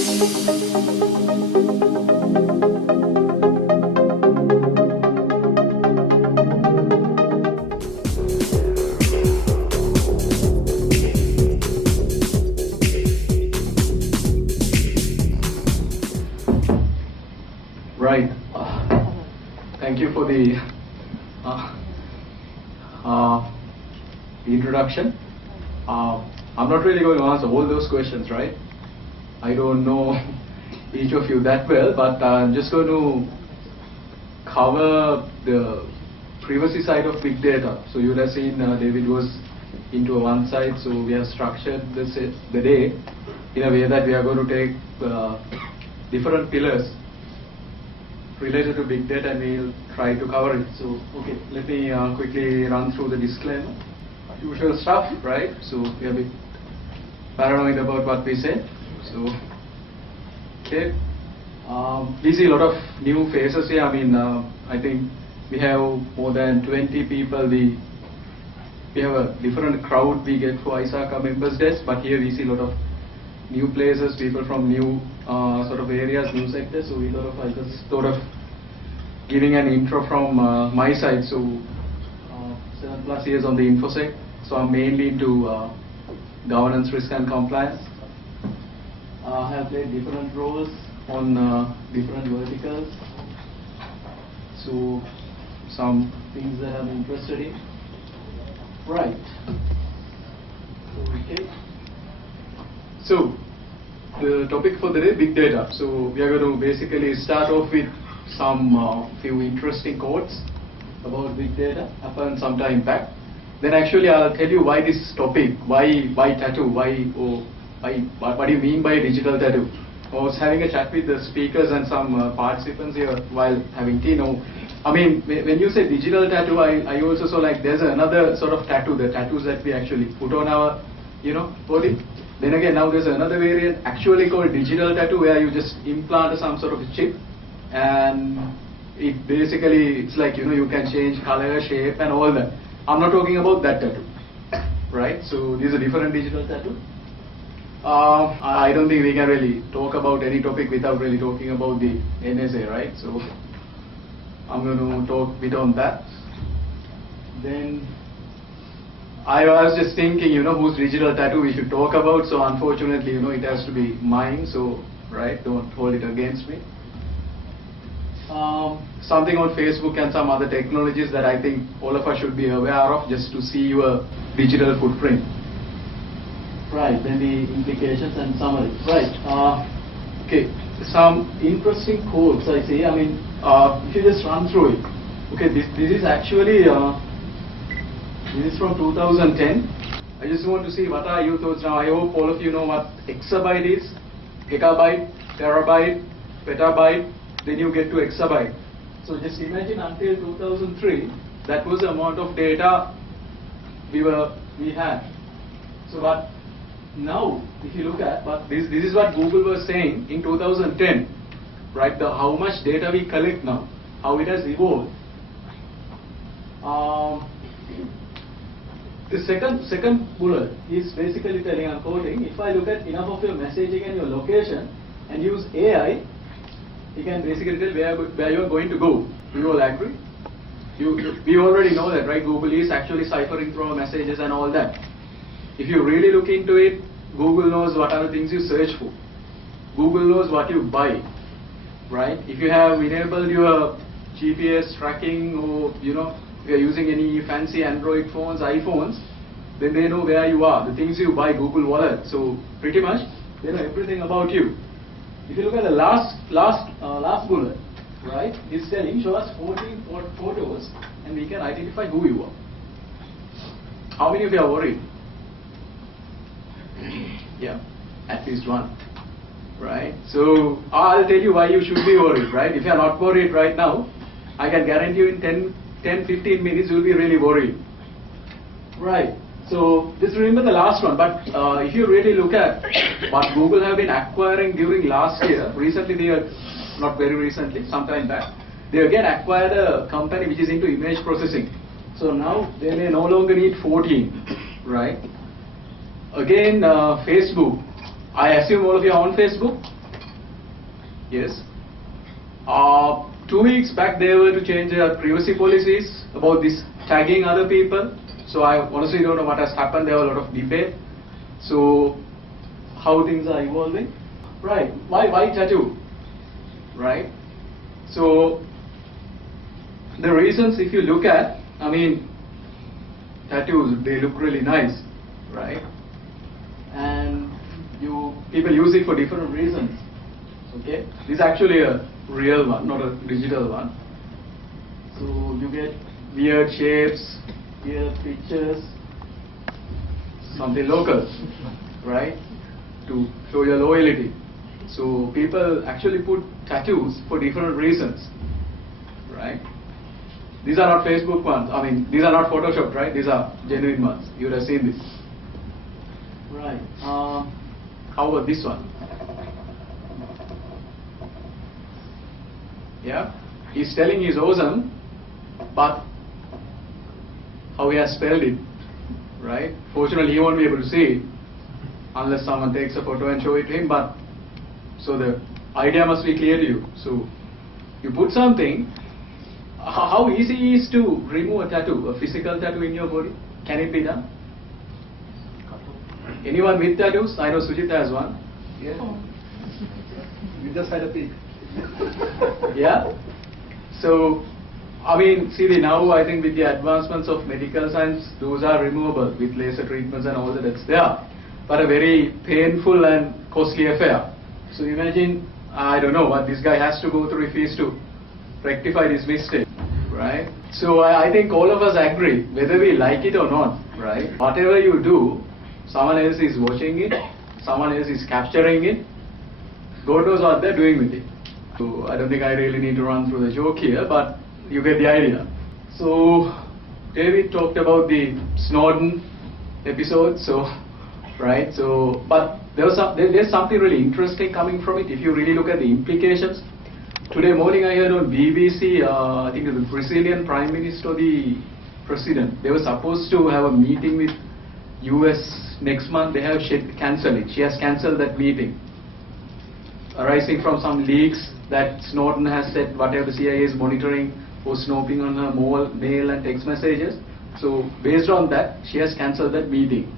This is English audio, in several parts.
Right. Thank you for the introduction. I'm not really going to answer all those questions, right? I don't know each of you that well, but I'm just going to cover the privacy side of big data. So you would have seen David was into one side, so we have structured the day in a way that we are going to take different pillars related to big data, and we'll try to cover it. So, okay, let me quickly run through the disclaimer. Usual stuff, right? So, we are a bit paranoid about what we say. So, okay. We see a lot of new faces here. I mean, I think we have more than 20 people. We have a different crowd we get for ISACA members desk, but here we see a lot of new places, people from new sort of areas, new sectors. So I just thought of giving an intro from my side. So 7+ years on the InfoSec. So I'm mainly into governance, risk and compliance. I have played different roles on different verticals. So some things that I'm interested in. Right. Okay. So, the topic for the day, big data. So, we are going to basically start off with some few interesting quotes about big data, upon some time back. Then actually I'll tell you why this topic, why tattoo, what do you mean by digital tattoo? I was having a chat with the speakers and some participants here while having tea. No, I mean, when you say digital tattoo, I also saw like there's another sort of tattoo, the tattoos that we actually put on our, body. Then again, now there's another variant actually called digital tattoo, where you just implant some sort of a chip, and it basically, it's like, you can change color, shape and all that. I'm not talking about that tattoo, right? So this is a different digital tattoo. I don't think we can really talk about any topic without really talking about the NSA, right? So I'm going to talk a bit on that. Then I was just thinking, whose digital tattoo we should talk about. So unfortunately, it has to be mine. So, right, don't hold it against me. Something on Facebook and some other technologies that I think all of us should be aware of, just to see your digital footprint. Right, then the implications and summary. Right, okay, some interesting quotes I see. I mean, if you just run through it. Okay, this is actually, this is from 2010. I just want to see what are your thoughts now. I hope all of you know what exabyte is, gigabyte, terabyte, petabyte, then you get to exabyte. So just imagine until 2003, that was the amount of data we had. So but now, if you look at, but this is what Google was saying in 2010, right? How much data we collect now, how it has evolved. The second bullet is basically telling, I'm quoting, if I look at enough of your messaging and your location and use AI, you can basically tell where you are going to go. Do you all agree? We already know that, right? Google is actually ciphering through our messages and all that. If you really look into it, Google knows what are the things you search for. Google knows what you buy, right? If you have enabled your GPS tracking, or you're using any fancy Android phones, iPhones, then they know where you are, the things you buy, Google Wallet. So pretty much they know everything about you. If you look at the last bullet, right, it's telling, show us 14 photos and we can identify who you are. How many of you are worried? Yeah, at least one, right? So I'll tell you why you should be worried, right? If you're not worried right now, I can guarantee you in 10-15 minutes you'll be really worried, right? So just remember the last one, but if you really look at what Google have been acquiring during last year, recently they are, not very recently, some time back, they again acquired a company which is into image processing. So now they may no longer need 14, right? Again, Facebook. I assume all of you are on Facebook. Yes. 2 weeks back they were to change their privacy policies about this tagging other people. So I honestly don't know what has happened. There was a lot of debate. So how things are evolving. Right. Why tattoo? Right. So the reasons, if you look at, I mean, tattoos, they look really nice, right? And people use it for different reasons. Okay, this is actually a real one, not a digital one. So you get weird shapes, weird pictures, something local, right? To show your loyalty. So people actually put tattoos for different reasons, right? These are not Facebook ones. I mean, these are not photoshopped, right? These are genuine ones. You would have seen this. Right. How about this one? Yeah. He's telling he's awesome, but how he has spelled it, right? Fortunately, he won't be able to see it unless someone takes a photo and show it to him. But so the idea must be clear to you. So you put something. How easy is to remove a tattoo, a physical tattoo in your body? Can it be done? Anyone with tattoos? I know Sujit has one. Yeah. You just had a peek. Yeah. So, I mean, see, now I think with the advancements of medical science, those are removable with laser treatments and all that's there. But a very painful and costly affair. So imagine, I don't know what this guy has to go through if he is to rectify this mistake, right? So I think all of us agree, whether we like it or not, right? Whatever you do, someone else is watching it, someone else is capturing it, God knows what they're doing with it. So I don't think I really need to run through the joke here, but you get the idea. So David talked about the Snowden episode, so right. So but there's something really interesting coming from it if you really look at the implications. Today morning I heard on BBC, I think the Brazilian Prime Minister or the President, they were supposed to have a meeting with US next month. They have cancelled it. She has cancelled that meeting, arising from some leaks that Snowden has said whatever the CIA is monitoring or snooping on her mail and text messages. So based on that, she has cancelled that meeting,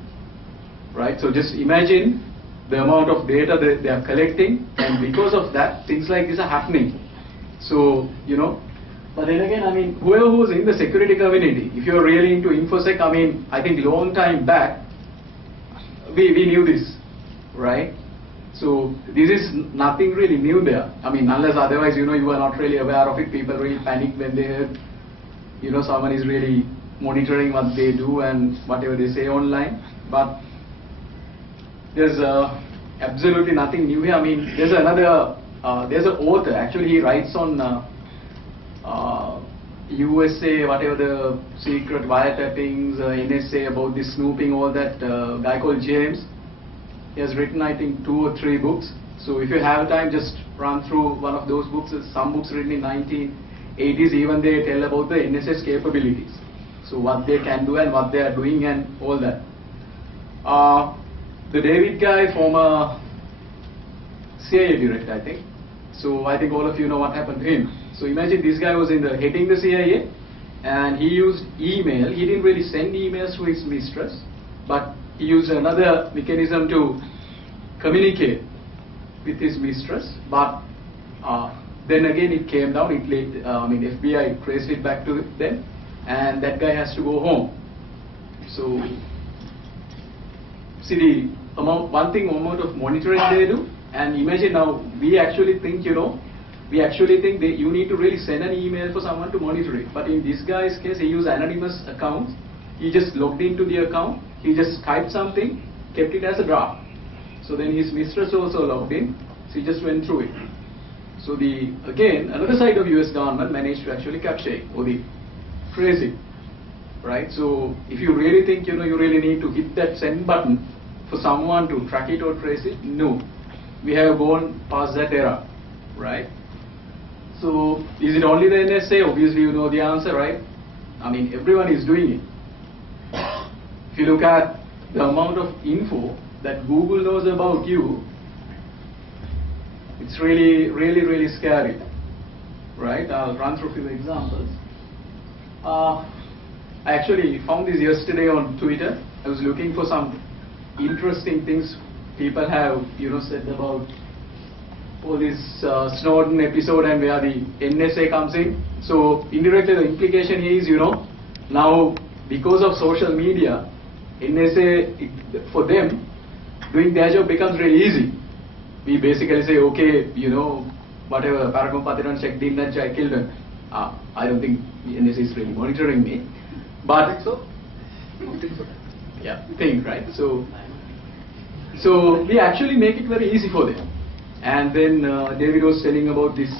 right? So just imagine the amount of data that they are collecting, and because of that, things like this are happening. So, you know, but then again, I mean, whoever who's in the security community, if you're really into InfoSec, I mean, I think long time back, we knew this, right? So this is nothing really new there. I mean, unless otherwise, you know, you are not really aware of it. People really panic when they heard, you know, someone is really monitoring what they do and whatever they say online. But there's absolutely nothing new here. I mean, there's another, there's an author, actually he writes on USA, whatever the secret wiretappings, NSA, about this snooping, all that, guy called James. He has written, I think, 2 or 3 books. So if you have time, just run through one of those books. Some books written in 1980s, even they tell about the NSA's capabilities. So what they can do and what they are doing and all that. The David guy, former CIA director, I think. So I think all of you know what happened to him. So imagine this guy was heading the CIA, and he used email. He didn't really send emails to his mistress, but he used another mechanism to communicate with his mistress. But then again it came down. I mean, FBI traced it back to them, and that guy has to go home. So see the amount of monitoring they do, and imagine now we actually think, you know, that you need to really send an email for someone to monitor it. But in this guy's case, he used anonymous accounts. He just logged into the account. He just typed something, kept it as a draft. So then his mistress also logged in. So he just went through it. So again, another side of US government managed to actually capture it or trace it, right? So if you really think, you know, you really need to hit that send button for someone to track it or trace it, no. We have gone past that era, right? So is it only the NSA? Obviously you know the answer, right? I mean, everyone is doing it. If you look at the amount of info that Google knows about you, It's really, really, really scary, right? I'll run through a few examples. I actually found this yesterday on Twitter. I was looking for some interesting things people have, said about all this Snowden episode and where the NSA comes in. So indirectly the implication is, now because of social media, NSA, for them, doing their job becomes really easy. We basically say, okay, whatever, Paragon Patiran checked in and I killed him. I don't think the NSA is really monitoring me. But, So, yeah, think, right? So we actually make it very easy for them. And then David was telling about this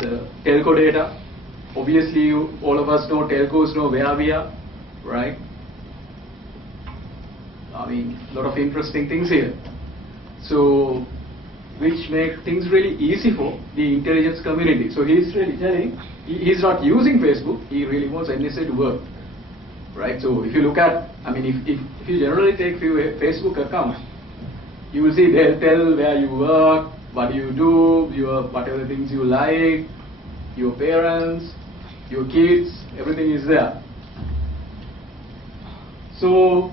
telco data. Obviously, all of us know telcos know where we are, right? I mean, a lot of interesting things here. So, which make things really easy for the intelligence community. So he's really telling, he's not using Facebook, he really wants NSA to work, right? So if you look at, I mean, if you generally take few Facebook accounts, you will see they'll tell where you work, what you do, whatever things you like, your parents, your kids, everything is there. So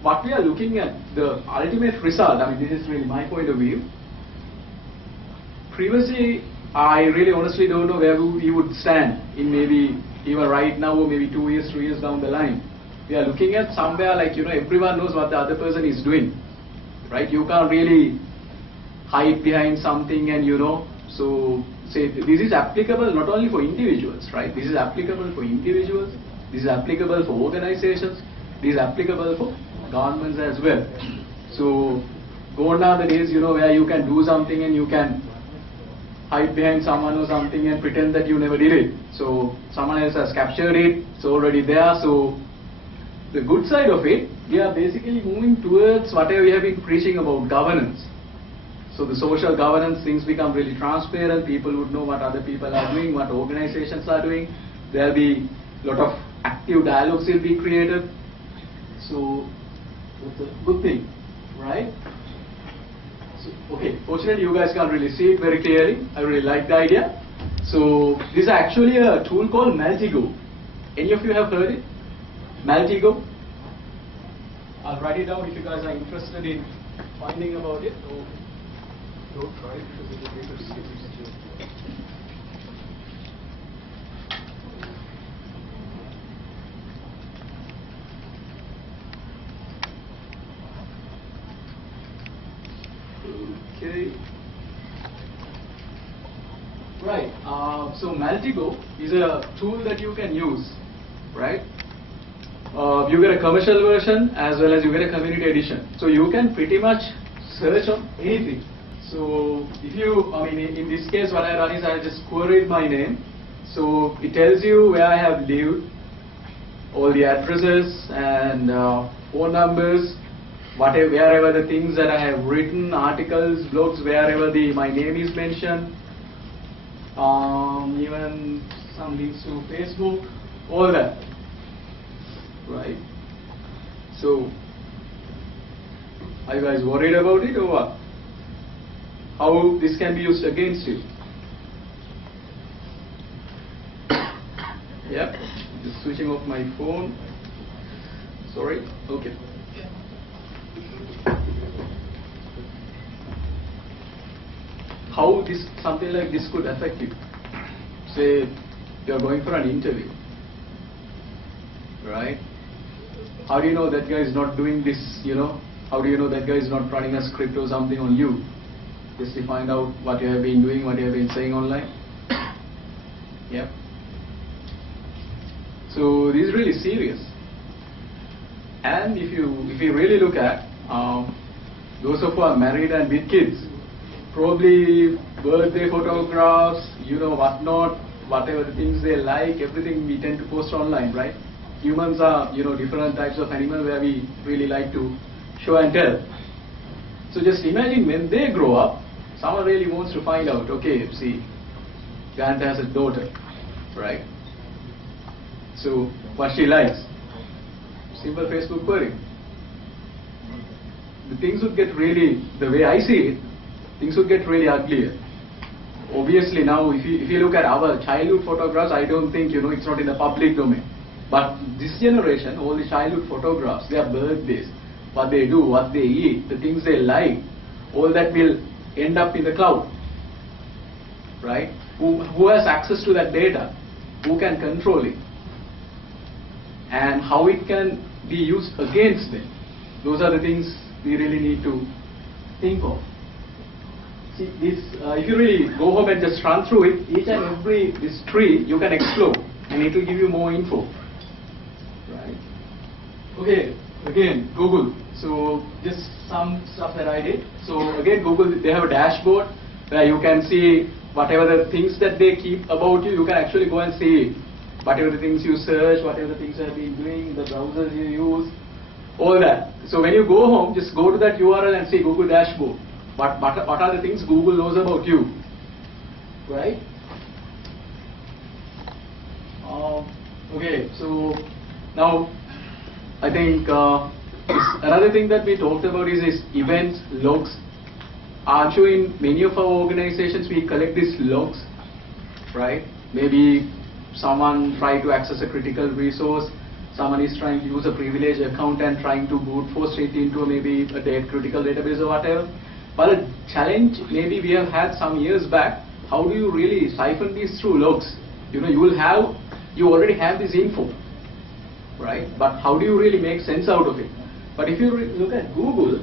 what we are looking at, the ultimate result, I mean, this is really my point of view. Previously, I really honestly don't know where we would stand in maybe even right now or maybe 2 years, 3 years down the line. We are looking at somewhere like, everyone knows what the other person is doing, right? You can't really hide behind something and, so say this is applicable not only for individuals, right? This is applicable for individuals, this is applicable for organizations, this is applicable for governments as well. So gone are the days, where you can do something and you can hide behind someone or something and pretend that you never did it. So someone else has captured it, it's already there. So the good side of it, we are basically moving towards whatever we have been preaching about, governance. So the social governance, things become really transparent, people would know what other people are doing, what organizations are doing. There will be a lot of active dialogues will be created. So that's a good thing, right? Okay, fortunately you guys can't really see it very clearly. I really like the idea. So this is actually a tool called Maltigo. Any of you have heard it? Maltigo? I'll write it down if you guys are interested in finding about it. don't try it because it will make us skip it. Okay. Right. So Maltigo is a tool that you can use, right? You get a commercial version as well as you get a community edition. So you can pretty much search on anything. So if you, I mean, in this case, what I done is I just queried my name. So it tells you where I have lived, all the addresses and phone numbers, whatever, wherever the things that I have written, articles, blogs, wherever my name is mentioned, even some links to Facebook, all that, right? So, are you guys worried about it or what? How this can be used against you? Yep, just switching off my phone. Sorry, okay. How something like this could affect you? Say you are going for an interview, right? How do you know that guy is not doing this, how do you know that guy is not running a script or something on you? Just to find out what you have been doing, what you have been saying online. Yep. So this is really serious. And if you really look at those of who are married and with kids, probably birthday photographs, whatnot, whatever the things they like, everything we tend to post online, right? Humans are, different types of animals where we really like to show and tell. So just imagine when they grow up, someone really wants to find out, okay, see, Grant has a daughter, right? So what she likes, simple Facebook query. The things would get really, the way I see it, things would get really uglier. obviously now if you look at our childhood photographs, I don't think, it's not in the public domain. But this generation, all the childhood photographs, their birthdays, what they do, what they eat, the things they like, all that will end up in the cloud, right? Who has access to that data? Who can control it? And how it can be used against them? Those are the things we really need to think of. See, this, if you really go home and just run through it, each and every this tree you can explore, and it will give you more info. Right? Okay, again, Google. So just some stuff that I did. So again, Google, they have a dashboard where you can see whatever the things that they keep about you, you can actually go and see it. Whatever the things you search, whatever the things you have been doing, the browsers you use, all that. So when you go home, just go to that URL and see Google dashboard. What are the things Google knows about you, right? Okay, so now I think another thing that we talked about is events, logs. Actually, in many of our organizations, we collect these logs, right? Maybe someone tried to access a critical resource, someone is trying to use a privileged account and trying to brute force it into maybe a critical database or whatever. But a challenge maybe we have had some years back, how do you really siphon these through logs? You already have this info, right? But how do you really make sense out of it? But if you look at Google,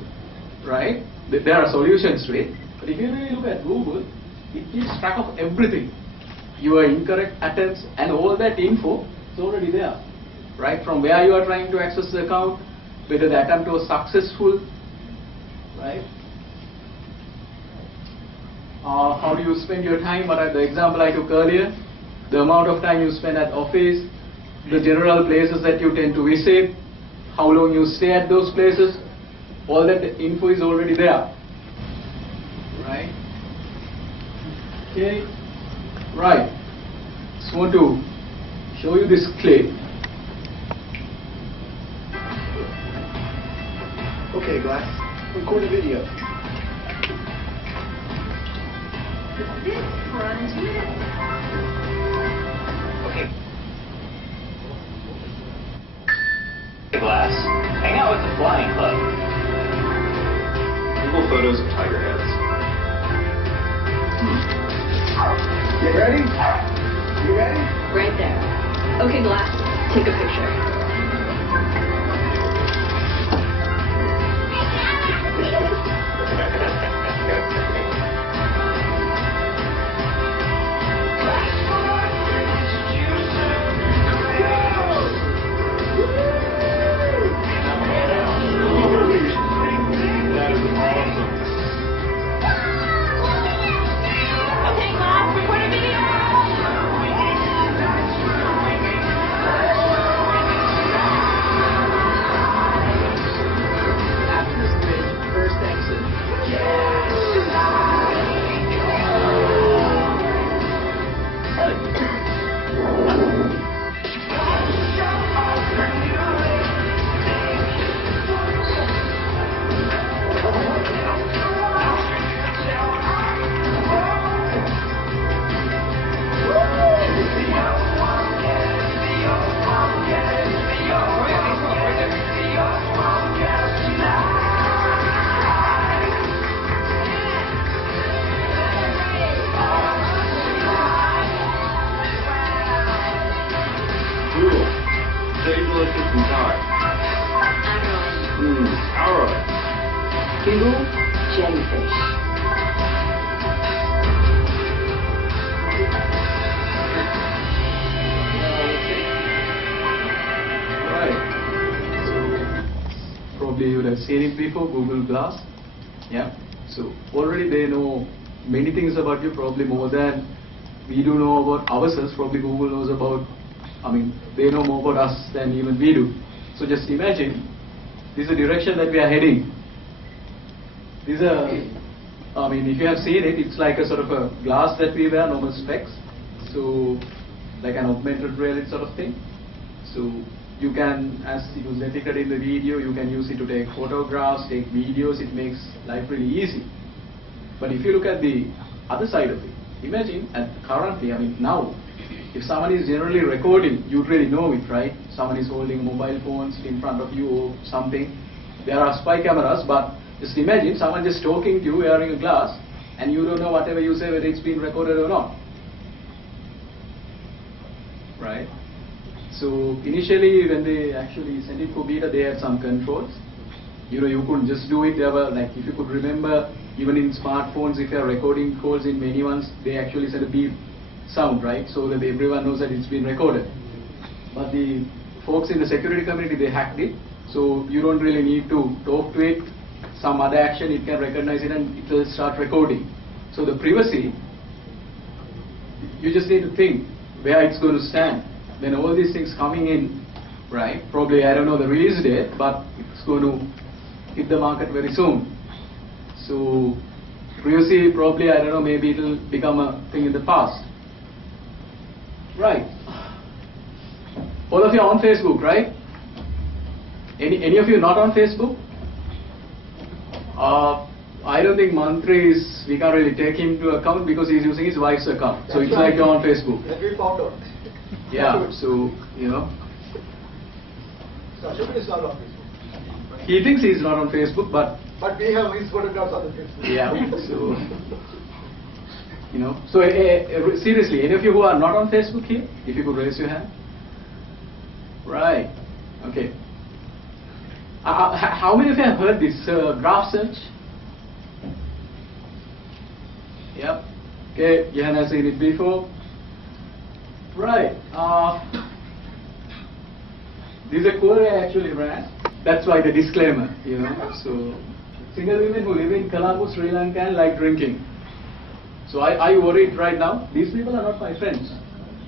right, there are solutions to it. But if you really look at Google, it keeps track of everything. Your incorrect attempts and all that info is already there, right? From where you are trying to access the account, whether the attempt was successful, right? How do you spend your time? But the example I took earlier, the amount of time you spend at office, the general places that you tend to visit, how long you stay at those places, all that info is already there, right? Okay, right. Just want to show you this clip. Okay, Glass, record a video. This frontier. Okay. Glass. Hang out with the Flying Club. Google photos of tiger heads. Get ready? You ready? Right there. Okay, Glass, take a picture. Google jellyfish. Right. So probably you would have seen it before, Google Glass. Yeah. So already they know many things about you, probably more than we do know about ourselves. Probably Google knows about, they know more about us than even we do. So just imagine, this is the direction that we are heading. These are, if you have seen it, it's like a sort of a glass that we wear, normal specs. So, like an augmented reality sort of thing. So, you can, as it was depicted in the video, you can use it to take photographs, take videos. It makes life really easy. But if you look at the other side of it, imagine currently, I mean now, if someone is generally recording, you'd really know it, right? Someone is holding mobile phones in front of you or something. There are spy cameras, but just imagine someone just talking to you wearing a glass, and you don't know whatever you say whether it's been recorded or not. Right? So initially when they actually sent it for beta, they had some controls. You know, you couldn't just do it. There were, like, if you could remember, even in smartphones, if you are recording calls in many ones, they actually send a beep sound, right? So that everyone knows that it's been recorded. But the folks in the security community, they hacked it. So you don't really need to talk to it. Some other action, it can recognize it and it will start recording. So the privacy, you just need to think where it's going to stand. When all these things coming in, right? Probably, I don't know the release date, but it's going to hit the market very soon. So privacy, probably, I don't know, maybe it will become a thing in the past. Right. All of you are on Facebook, right? Any of you not on Facebook? I don't think Mantri is, we can't really take him to account because he's using his wife's account. So it's like you're on Facebook. That we found out. Yeah, so, you know. So Ashok is not on Facebook. He thinks he's not on Facebook, but But we have his photographs on the Facebook. yeah, so, you know. So seriously, any of you who are not on Facebook here, if you could raise your hand. Right, okay. How many of you have heard this graph search? Yep. Okay, Johan has seen it before. Right. This is a query I actually ran. That's why the disclaimer, you know. So, single women who live in Colombo, Sri Lanka and like drinking. So I worried right now. These people are not my friends.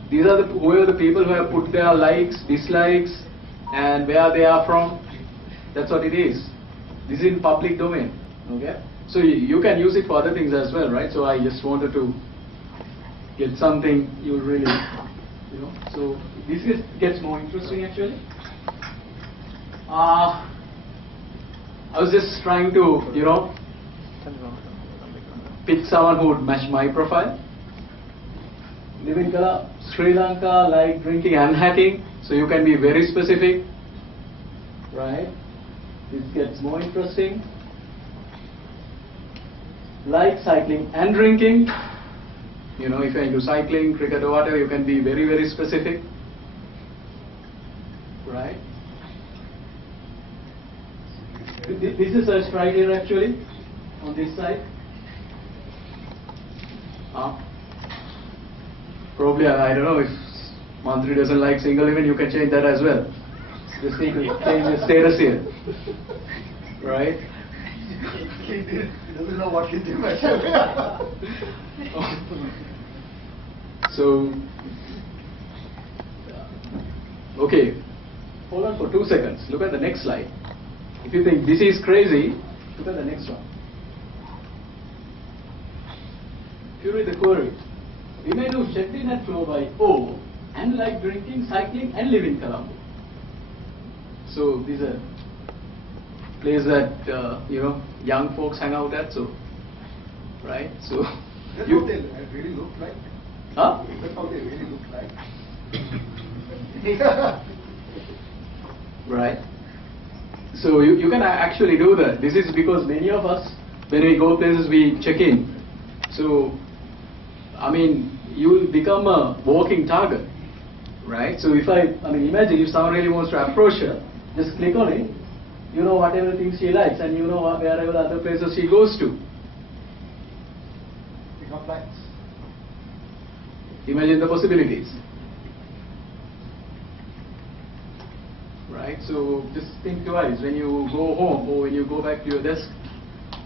These are who are the people who have put their likes, dislikes, and where they are from. That's what it is. This is in public domain. Okay. So you can use it for other things as well, right? So I just wanted to get something you really, you know. So this gets more interesting actually. I was just trying to, you know, pick someone who would match my profile. Live in Sri Lanka, like drinking and hacking. So you can be very specific, right? This gets more interesting. Like cycling and drinking. You know, if you're into cycling, cricket or whatever, you can be very, very specific. Right? This is search right here actually, on this side. Probably, I don't know if Mantri doesn't like single event, you can change that as well. Just need to change the status here. Right? He doesn't know what he did. So, okay, hold on for 2 seconds. Look at the next slide. If you think this is crazy, look at the next one. If you read the query, we may do check-in at flow by O and like drinking, cycling and live in Colombo. So these are places that you know, young folks hang out at. So, right? So That's you what they really look like. huh? That's how they really look like. Right. So you can actually do that. This is because many of us, when we go places, we check in. So, I mean, you will become a walking target, right? So if I mean, imagine if someone really wants to approach her, just click on it. You know whatever things she likes, and you know wherever other places she goes to. Pick up lines. Imagine the possibilities. Right? So just think twice when you go home or when you go back to your desk,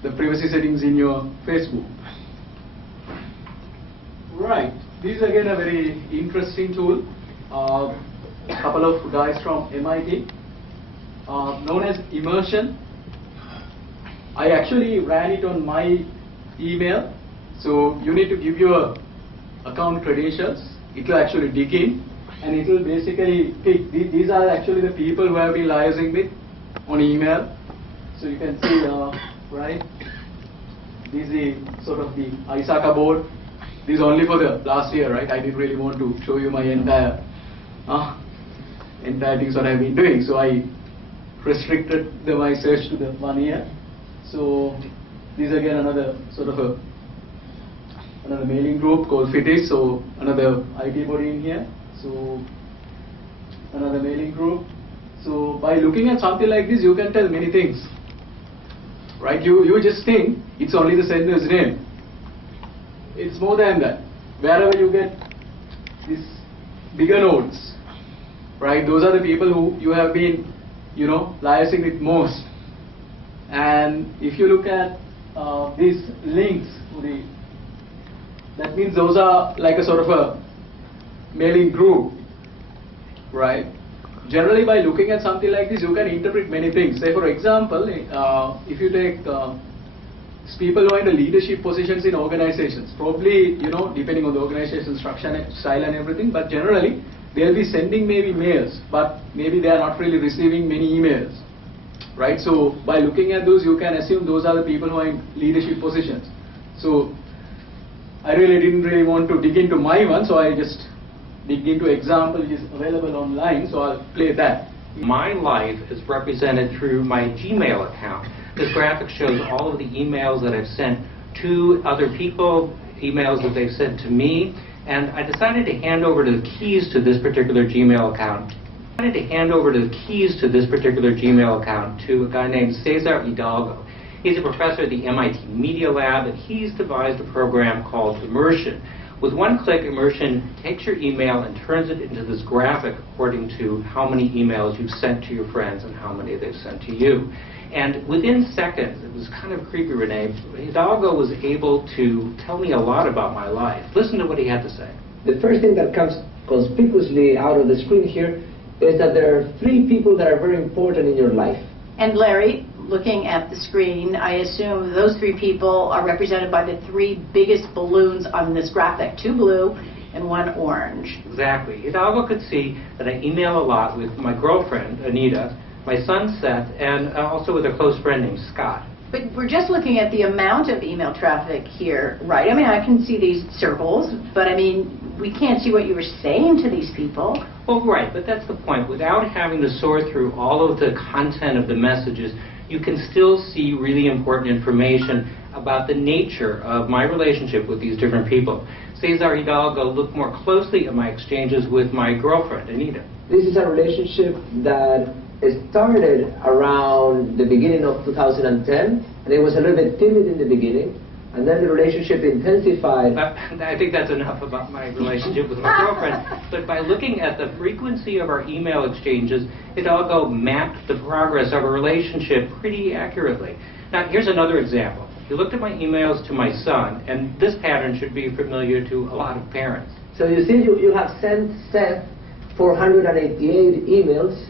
the privacy settings in your Facebook. Right. This is again a very interesting tool. A couple of guys from MIT, known as Immersion. I actually ran it on my email. So you need to give your account credentials. It will actually dig in. And it will basically pick, these are actually the people who have been liaising with on email. So you can see, right, this is sort of the ISACA board. this is only for the last year, right? I didn't really want to show you my entire things what I've been doing. So I restricted my search to the 1 year. So this is again another sort of another mailing group called FITIS. So another IT body in here. So another mailing group. So by looking at something like this, you can tell many things, right? You just think it's only the sender's name. It's more than that. Wherever you get these bigger nodes, right? Those are the people who you have been, liaising with most. And if you look at these links, that means those are like a sort of a mailing group, right? Generally, by looking at something like this, you can interpret many things. Say, for example, if you take people who are in the leadership positions in organizations, probably, depending on the organization structure, style and everything, but generally, they'll be sending maybe mails, but maybe they are not really receiving many emails, right? So, by looking at those, you can assume those are the people who are in leadership positions. So, I really didn't really want to dig into my one, so I just dig into example which is available online, so I'll play that. My life is represented through my Gmail account. This graphic shows all of the emails that I've sent to other people, emails that they've sent to me, and I decided to hand over the keys to this particular Gmail account. I decided to hand over the keys to this particular Gmail account to a guy named Cesar Hidalgo. He's a professor at the MIT Media Lab, and he's devised a program called Immersion. With one click, Immersion takes your email and turns it into this graphic according to how many emails you've sent to your friends and how many they've sent to you. And within seconds, it was kind of creepy, Renee, Hidalgo was able to tell me a lot about my life. Listen to what he had to say. The first thing that comes conspicuously out of the screen here is that there are 3 people that are very important in your life. And Larry, looking at the screen, I assume those 3 people are represented by the 3 biggest balloons on this graphic, 2 blue and 1 orange. Exactly. Hidalgo could see that I email a lot with my girlfriend, Anita, my son, Seth, and also with a close friend named Scott. But we're just looking at the amount of email traffic here, right? I mean, I can see these circles, but I mean, we can't see what you were saying to these people. Well, right, but that's the point. Without having to sort through all of the content of the messages, you can still see really important information about the nature of my relationship with these different people. Cesar Hidalgo looked more closely at my exchanges with my girlfriend, Anita. This is a relationship that started around the beginning of 2010, and it was a little bit timid in the beginning, and then the relationship intensified. I think that's enough about my relationship with my girlfriend. But by looking at the frequency of our email exchanges, Hidalgo mapped the progress of our relationship pretty accurately. Now, here's another example. You looked at my emails to my son, and this pattern should be familiar to a lot of parents. So you see, you have sent Seth 488 emails,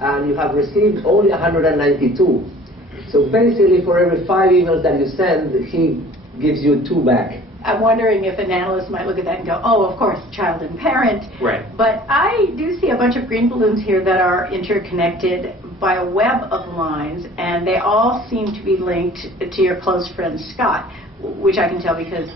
and you have received only 192. So basically, for every 5 emails that you send, he gives you 2 back. I'm wondering if an analyst might look at that and go, oh, of course, child and parent. Right. But I do see a bunch of green balloons here that are interconnected by a web of lines, and they all seem to be linked to your close friend Scott, which I can tell because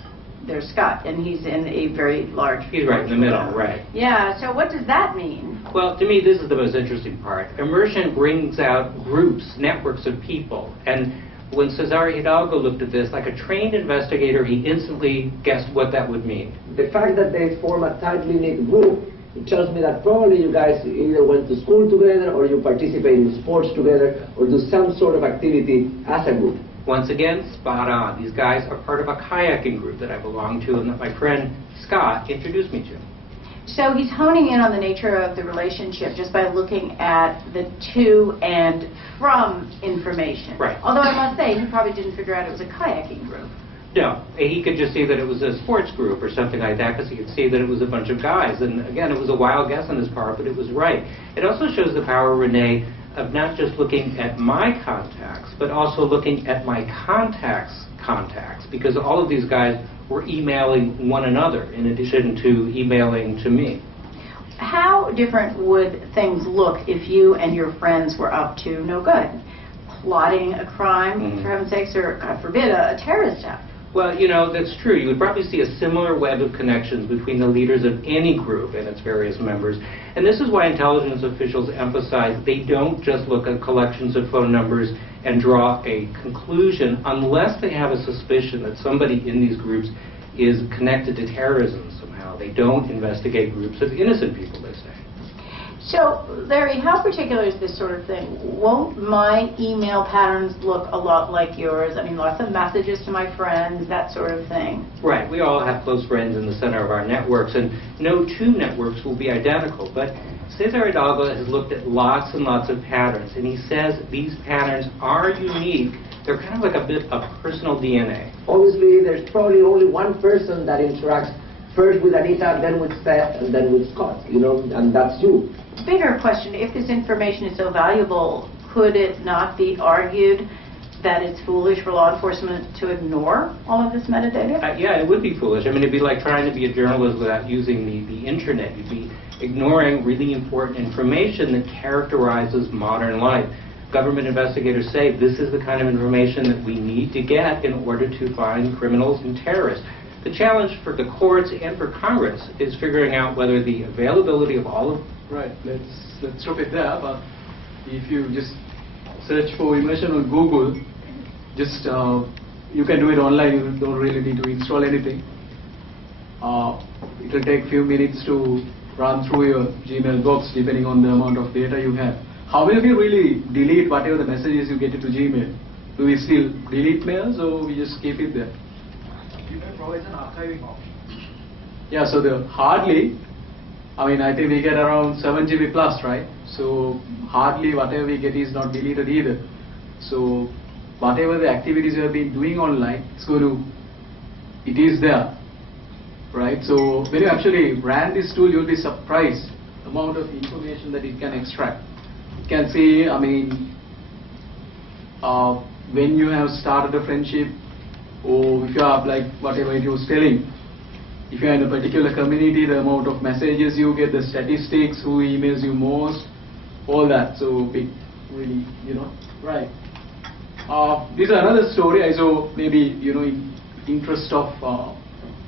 there's Scott, and he's in a very large... He's right in the middle, right. Yeah, so what does that mean? Well, to me, this is the most interesting part. Immersion brings out groups, networks of people, and when Cesar Hidalgo looked at this, like a trained investigator, he instantly guessed what that would mean. The fact that they form a tightly knit group, it tells me that probably you guys either went to school together, or you participate in sports together, or do some sort of activity as a group. Once again, spot on. These guys are part of a kayaking group that I belong to and that my friend Scott introduced me to. So he's honing in on the nature of the relationship just by looking at the to and from information. Right. Although I must say, he probably didn't figure out it was a kayaking group. No, he could just see that it was a sports group or something like that because he could see that it was a bunch of guys. And again, it was a wild guess on his part, but it was right. It also shows the power, Renee, of not just looking at my contacts, but also looking at my contacts' contacts, because all of these guys were emailing one another in addition to emailing to me. How different would things look if you and your friends were up to no good? Plotting a crime, for heaven's sakes, or God forbid, a terrorist act? Well, you know, that's true. You would probably see a similar web of connections between the leaders of any group and its various members. And this is why intelligence officials emphasize they don't just look at collections of phone numbers and draw a conclusion unless they have a suspicion that somebody in these groups is connected to terrorism somehow. They don't investigate groups of innocent people, they say. So, Larry, how particular is this sort of thing? Won't my email patterns look a lot like yours? I mean, lots of messages to my friends, that sort of thing. Right. We all have close friends in the center of our networks, and no two networks will be identical. But Cesar Hidalgo has looked at lots and lots of patterns, and he says these patterns are unique. They're kind of like a bit of personal DNA. Obviously, there's probably only one person that interacts first with Anita, then with Seth, and then with Scott, you know, and that's you. Bigger question, if this information is so valuable, could it not be argued that it's foolish for law enforcement to ignore all of this metadata? Yeah, it would be foolish. I mean, it'd be like trying to be a journalist without using the internet. You'd be ignoring really important information that characterizes modern life. Government investigators say this is the kind of information that we need to get in order to find criminals and terrorists. The challenge for the courts and for Congress is figuring out whether the availability of all of... Right, let's stop it there, but if you just search for immersion on Google, just you can do it online, you don't really need to install anything. It will take a few minutes to run through your Gmail box depending on the amount of data you have. How many of you really delete whatever the messages you get into Gmail? Do we still delete mails or we just keep it there? Gmail provides an archiving option. Yeah, so the hardly, I mean, I think we get around 7 GB plus, right? So hardly whatever we get is not deleted either. So whatever the activities you have been doing online, it is there, right? So when you actually ran this tool, you'll be surprised the amount of information that it can extract. You can see, I mean, when you have started a friendship, or if you have like whatever it was telling, if you are in a particular community, the amount of messages you get, the statistics, who emails you most, all that. So big, really, you know, right. This is another story. So maybe, you know, in interest of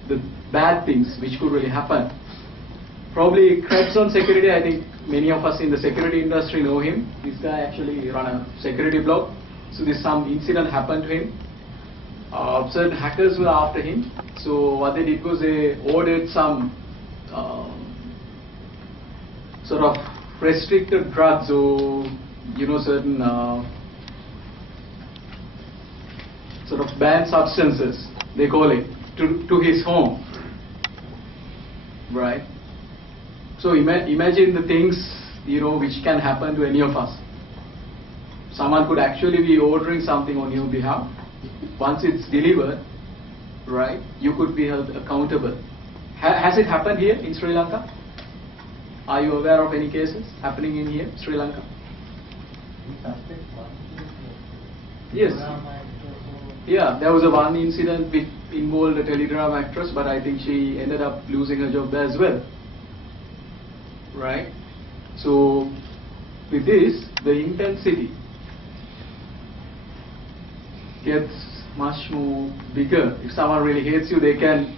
the bad things which could really happen. Probably Krebs on security. I think many of us in the security industry know him. This guy actually ran a security blog. So this some incident happened to him. Certain hackers were after him. So what they did was they ordered some sort of restricted drugs or, you know, certain sort of banned substances, they call it, to his home, right? So imagine the things, you know, which can happen to any of us. Someone could actually be ordering something on your behalf. Once it's delivered, right, you could be held accountable. Has it happened here in Sri Lanka? Are you aware of any cases happening in here, Sri Lanka? Yes. Yeah, there was one incident which involved a Telegram actress, but I think she ended up losing her job as well. Right? So, with this, the intensity gets much more bigger. If someone really hates you, they can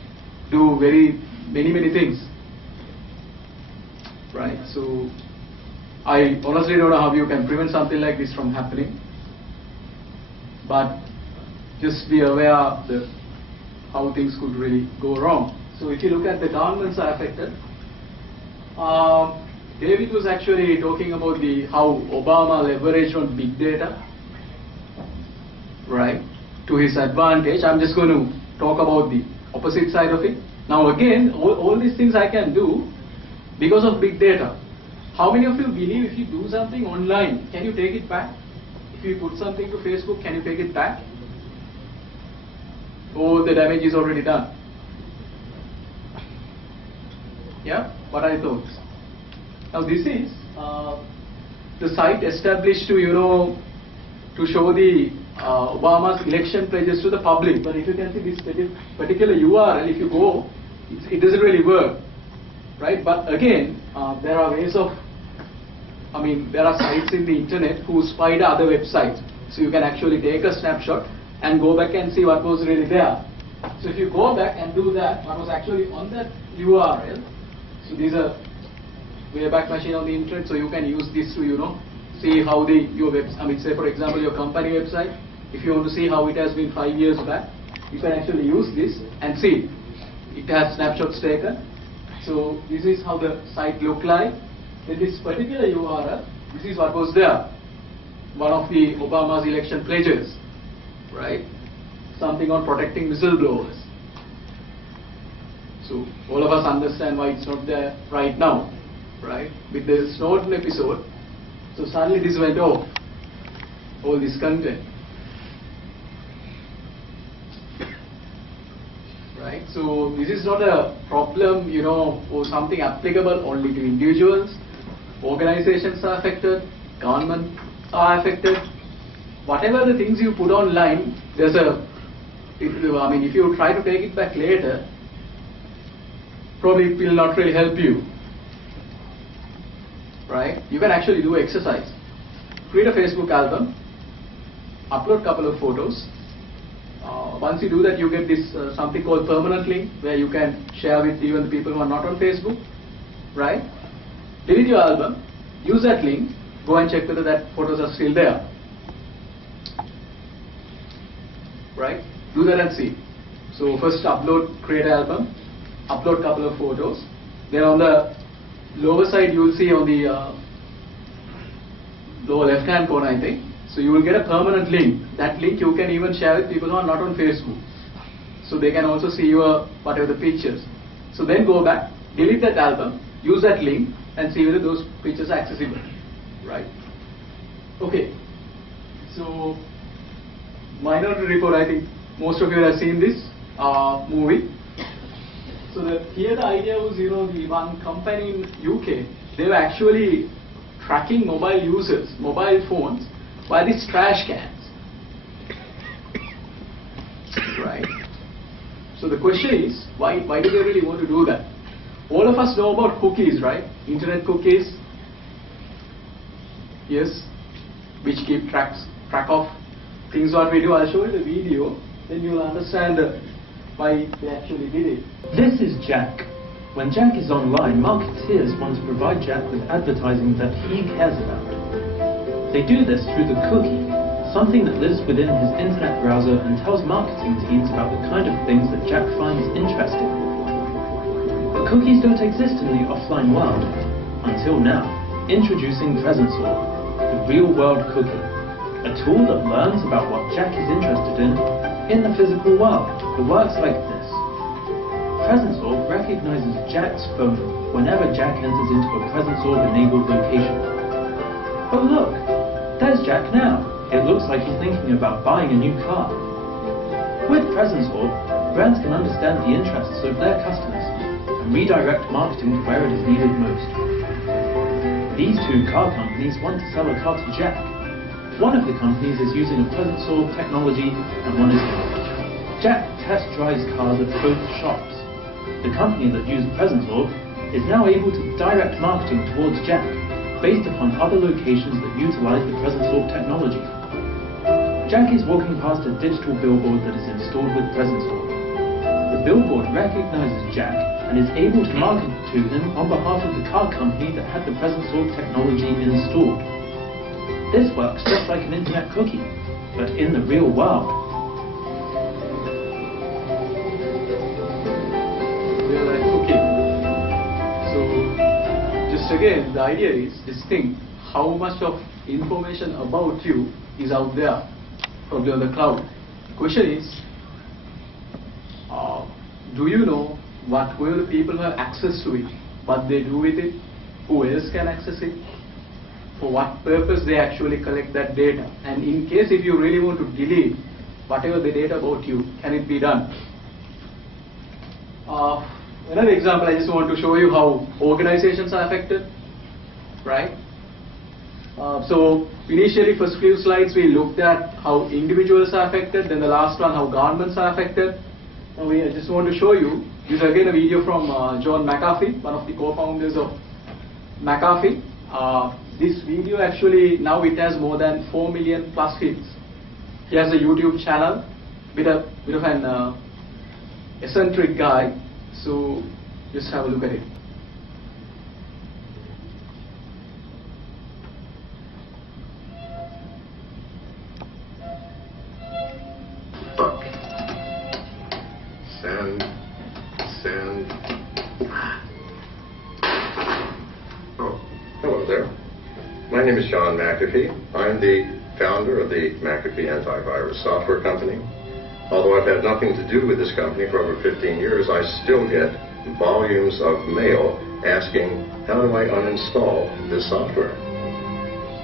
do many things. Right? So, I honestly don't know how you can prevent something like this from happening. But just be aware of how things could really go wrong. So if you look at the governments are affected, David was actually talking about how Obama leveraged on big data, right, to his advantage. I'm just going to talk about the opposite side of it. Now again, all these things I can do because of big data. How many of you believe if you do something online, can you take it back? If you put something to Facebook, can you take it back? Or the damage is already done? Yeah, what are your thoughts? Now this is the site established to, you know, to show the Obama's election pledges to the public. But if you can see this particular URL, if you go, it doesn't really work, right? But again, there are ways of, I mean, there are sites in the internet who spy the other websites. So you can actually take a snapshot and go back and see what was really there. So if you go back and do that, what was actually on that URL, so these are Wayback Machine on the internet, so you can use this to, see how your say for example your company website, if you want to see how it has been 5 years back, you can actually use this and see. It has snapshots taken. So this is how the site looked like. In this particular URL, this is what was there. One of the Obama's election pledges, right? Something on protecting whistleblowers. So all of us understand why it's not there right now, right? With the Snowden episode, so suddenly this went off, all this content. Right? So this is not a problem, or something applicable only to individuals. Organizations are affected, government are affected. Whatever the things you put online, there's if you try to take it back later, probably it will not really help you. Right? You can actually do exercise. Create a Facebook album, upload a couple of photos. Once you do that, you get this something called permanent link, where you can share with even the people who are not on Facebook, right? Delete your album, use that link, go and check whether that photos are still there, right? Do that and see. So first create an album, upload couple of photos. Then on the lower side, you will see on the lower left-hand corner, I think. So you will get a permanent link. That link you can even share with people who are not on Facebook. So they can also see your whatever the pictures. So then go back, delete that album, use that link, and see whether those pictures are accessible. Right? Okay. So Minority Report, I think most of you have seen this movie. So here the idea was, the one company in UK, they were actually tracking mobile users, mobile phones, by these trash cans. Right? So the question is, why do they really want to do that? All of us know about cookies, right? Internet cookies. Yes, which keep track of things what we do. I'll show you the video, then you'll understand why they actually did it. This is Jack. When Jack is online, marketeers want to provide Jack with advertising that he cares about. They do this through the cookie, something that lives within his internet browser and tells marketing teams about the kind of things that Jack finds interesting. But cookies don't exist in the offline world, until now. Introducing PresentSol, the real-world cookie, a tool that learns about what Jack is interested in the physical world. It works like this. PresentSol recognizes Jack's phone whenever Jack enters into a PresentSol-enabled location. Oh look, there's Jack now. It looks like he's thinking about buying a new car. With PresentSol, brands can understand the interests of their customers and redirect marketing to where it is needed most. These two car companies want to sell a car to Jack. One of the companies is using a PresentSol technology and one is not. Jack test drives cars at both shops. The company that used PresentSol is now able to direct marketing towards Jack, based upon other locations that utilize the PresentSol technology. Jack is walking past a digital billboard that is installed with PresentSol. The billboard recognizes Jack and is able to market to him on behalf of the car company that had the PresentSol technology installed. This works just like an internet cookie, but in the real world. Real-life cookie. So just again, the idea is this thing, how much of information about you is out there, probably on the cloud. The question is, do you know who are the people who have access to it, what they do with it, who else can access it, for what purpose they actually collect that data, and in case if you really want to delete whatever the data about you, can it be done? Another example, I just want to show you how organizations are affected, right? So initially, first few slides we looked at how individuals are affected, then the last one how governments are affected. Now I just want to show you, this is again a video from John McAfee, one of the co-founders of McAfee. This video actually, now it has more than 4 million plus hits. He has a YouTube channel, bit of an eccentric guy. So just have a look at it. Send. Oh, hello there. My name is John McAfee. I'm the founder of the McAfee Antivirus Software Company. Although I've had nothing to do with this company for over 15 years, I still get volumes of mail asking, how do I uninstall this software?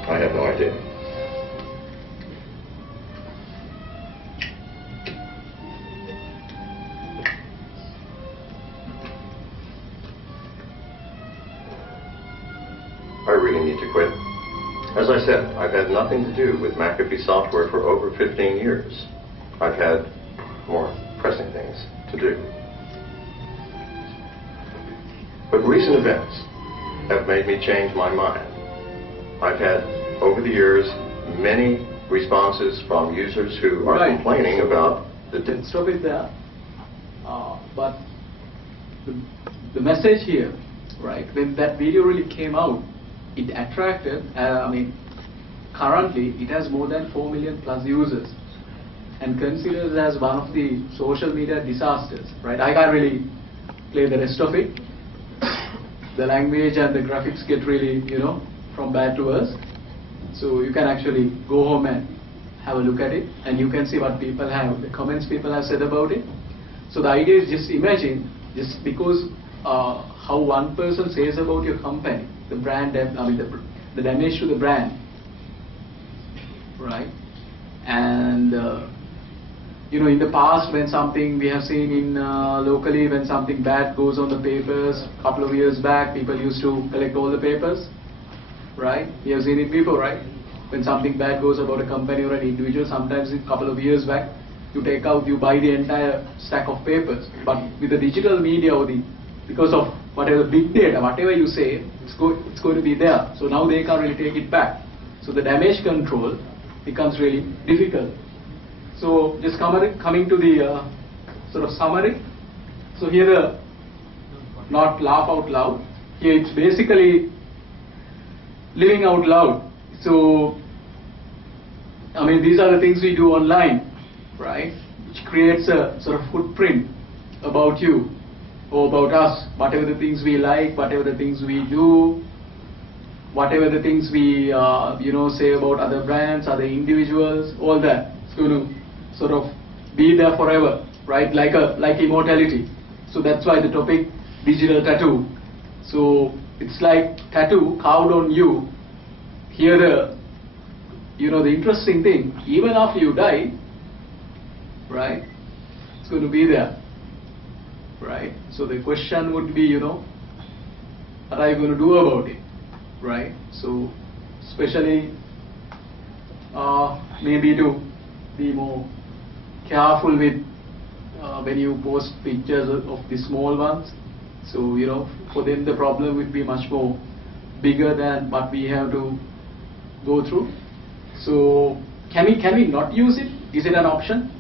I have no idea. I really need to quit. As I said, I've had nothing to do with McAfee software for over 15 years. I've had more pressing things to do. But recent events have made me change my mind. I've had, over the years, many responses from users who are complaining about the... Stop it there. But the message here, right, when that video really came out, it attracted, currently it has more than 4 million plus users and considered as one of the social media disasters, right? I can't really play the rest of it. The language and the graphics get really, from bad to worse. So you can actually go home and have a look at it, and you can see what people have, the comments people have said about it. So the idea is, just imagine, just because how one person says about your company, the brand, the damage to the brand, right? And in the past, when something we have seen in locally, when something bad goes on the papers, a couple of years back, people used to collect all the papers, right? We have seen it before, right? When something bad goes about a company or an individual, sometimes a couple of years back, you buy the entire stack of papers. But with the digital media because of whatever big data, whatever you say, it's going to be there. So now they can't really take it back. So the damage control becomes really difficult. So just coming to the sort of summary. So here, not laugh out loud. Here it's basically living out loud. So, these are the things we do online, right? Which creates a sort of footprint about you or about us. Whatever the things we like, whatever the things we do, whatever the things we say about other brands, other individuals, all that. It's going to sort of be there forever, right? Like immortality. So that's why the topic, digital tattoo. So it's like tattoo carved on you. Here the interesting thing, even after you die, right, it's going to be there, right? So the question would be, what are you going to do about it, right? So especially maybe to be more careful with when you post pictures of the small ones. So for them the problem would be much more bigger than what we have to go through. So can we not use it? Is it an option?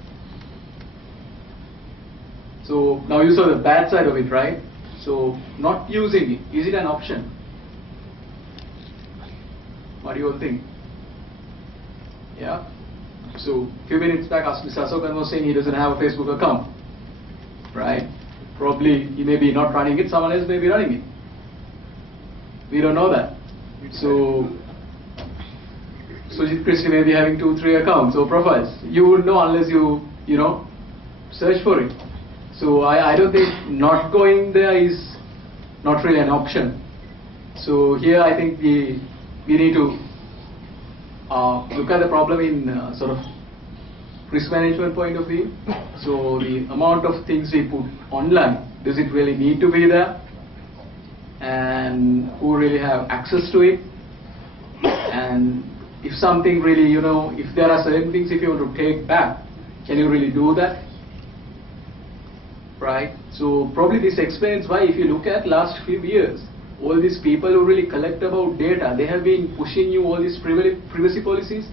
So now you saw the bad side of it, right? So not using it, is it an option? What do you all think? Yeah. So a few minutes back, Mr. Asokan was saying he doesn't have a Facebook account, right? Probably he may be not running it, someone else may be running it. We don't know that. So Sujit Christie may be having 2-3 accounts or profiles. You wouldn't know unless you search for it. So I don't think not going there is not really an option. So here I think we need to look at the problem in sort of risk management point of view. So the amount of things we put online, does it really need to be there? And who really have access to it? And if something really, if there are certain things if you want to take back, can you really do that? Right? So probably this explains why, if you look at last few years, all these people who really collect about data, they have been pushing you all these privacy policies.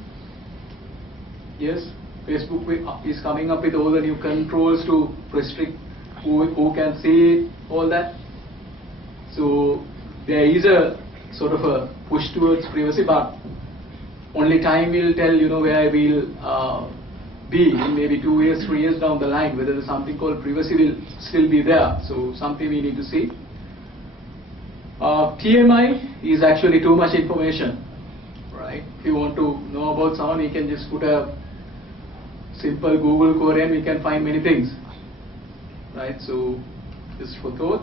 Yes, Facebook is coming up with all the new controls to restrict who can see all that. So there is a sort of a push towards privacy, but only time will tell, where we'll be in maybe 2 years, 3 years down the line, whether there's something called privacy will still be there. So something we need to see. TMI is actually too much information, right? If you want to know about someone, you can just put a simple Google query and we can find many things, right? So just for thought.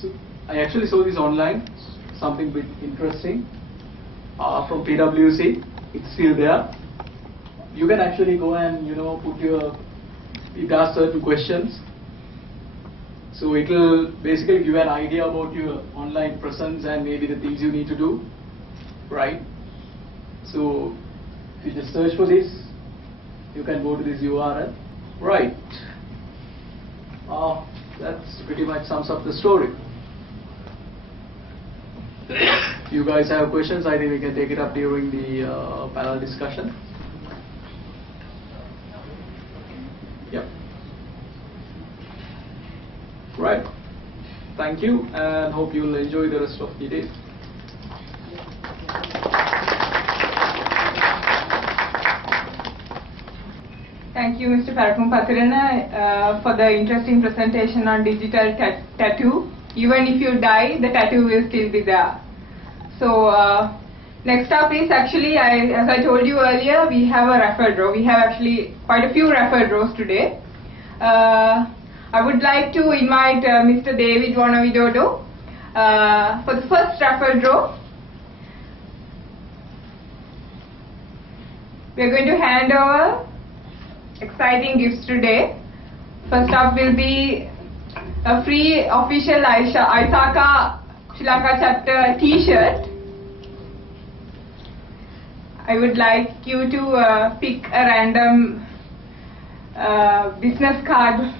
So I actually saw this online, something bit interesting from PwC. It's still there. You can actually go and put it asks certain questions. So it will basically give an idea about your online presence and maybe the things you need to do, right? So if you just search for this, you can go to this URL, right? That's pretty much sums up the story. If you guys have questions, I think we can take it up during the panel discussion. Yep. Right. Thank you, and hope you'll enjoy the rest of the day. Thank you, Mr. Parakum Pathirana, for the interesting presentation on digital tattoo. Even if you die, the tattoo will still be there. So next up is actually, as I told you earlier, we have a referral draw. We have actually quite a few referral draws today. I would like to invite Mr. David Wanavidodo for the first referral draw. We are going to hand over exciting gifts today. First up will be a free official ISACA Sri Lanka chapter t-shirt. I would like you to pick a random business card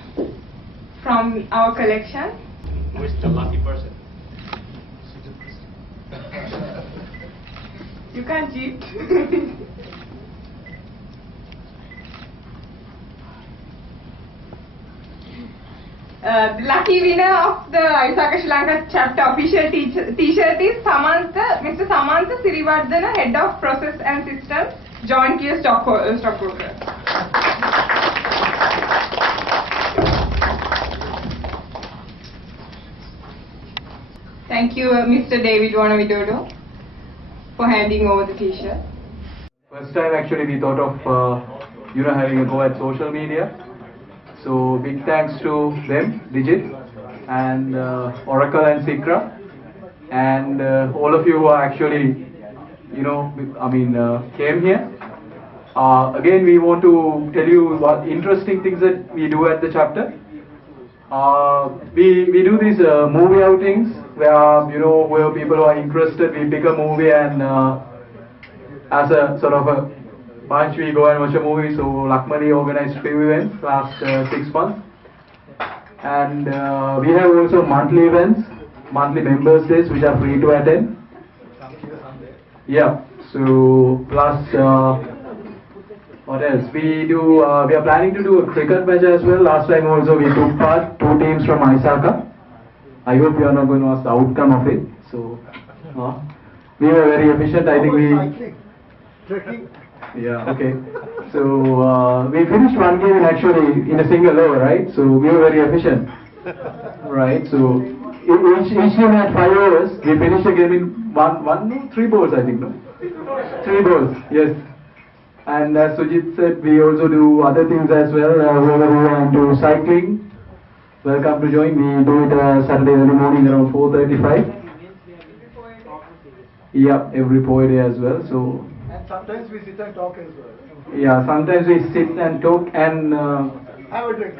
from our collection. Who is the lucky person? You can't cheat. The lucky winner of the ISACA Sri Lanka chapter official t-shirt is Mr. Samantha Sirivardhana, Head of Process and Systems, John Keir Stockbroker. Thank you, Mr. David Wanavidodo, for handing over the t-shirt. First time actually we thought of having a go at social media. So big thanks to them, Digit, and Oracle and Sikra, and all of you who are actually, came here. Again, we want to tell you what interesting things that we do at the chapter. We do these movie outings where where people who are interested, we pick a movie and as a sort of a bunch we go and watch a movie. So Lakmali organized few events last 6 months, and we have also monthly events, monthly members days which are free to attend. Yeah. So plus what else? We do. We are planning to do a cricket match as well. Last time also we took part, 2 teams from ISACA. I hope you are not going to ask the outcome of it. So we were very efficient. I think we. Trekking. Yeah. Okay. So we finished one game actually in a single over, right? So we were very efficient, right? So each team had 5 overs. We finished the game in 3 balls, I think. No, 3 balls. Yes. And as Sujit said, we also do other things as well. Whoever who are into cycling, welcome to join. We do it Saturday early morning around 4:35. Yeah, every poet day as well. So. And sometimes we sit and talk as well. Yeah, sometimes we sit and talk and have a drink.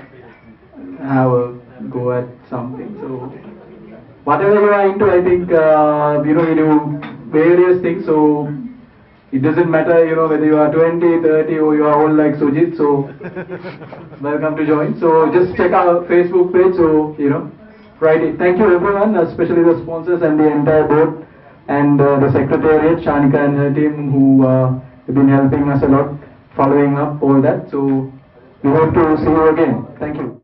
Have a go at something. So whatever you are into, I think we do various things. So it doesn't matter, whether you are 20, 30 or you are old like Sujit. So welcome to join. So just check our Facebook page. So write it. Thank you everyone, especially the sponsors and the entire board. And the secretariat, Shanika and her team, who have been helping us a lot, following up all that. So We hope to see you again. Thank you.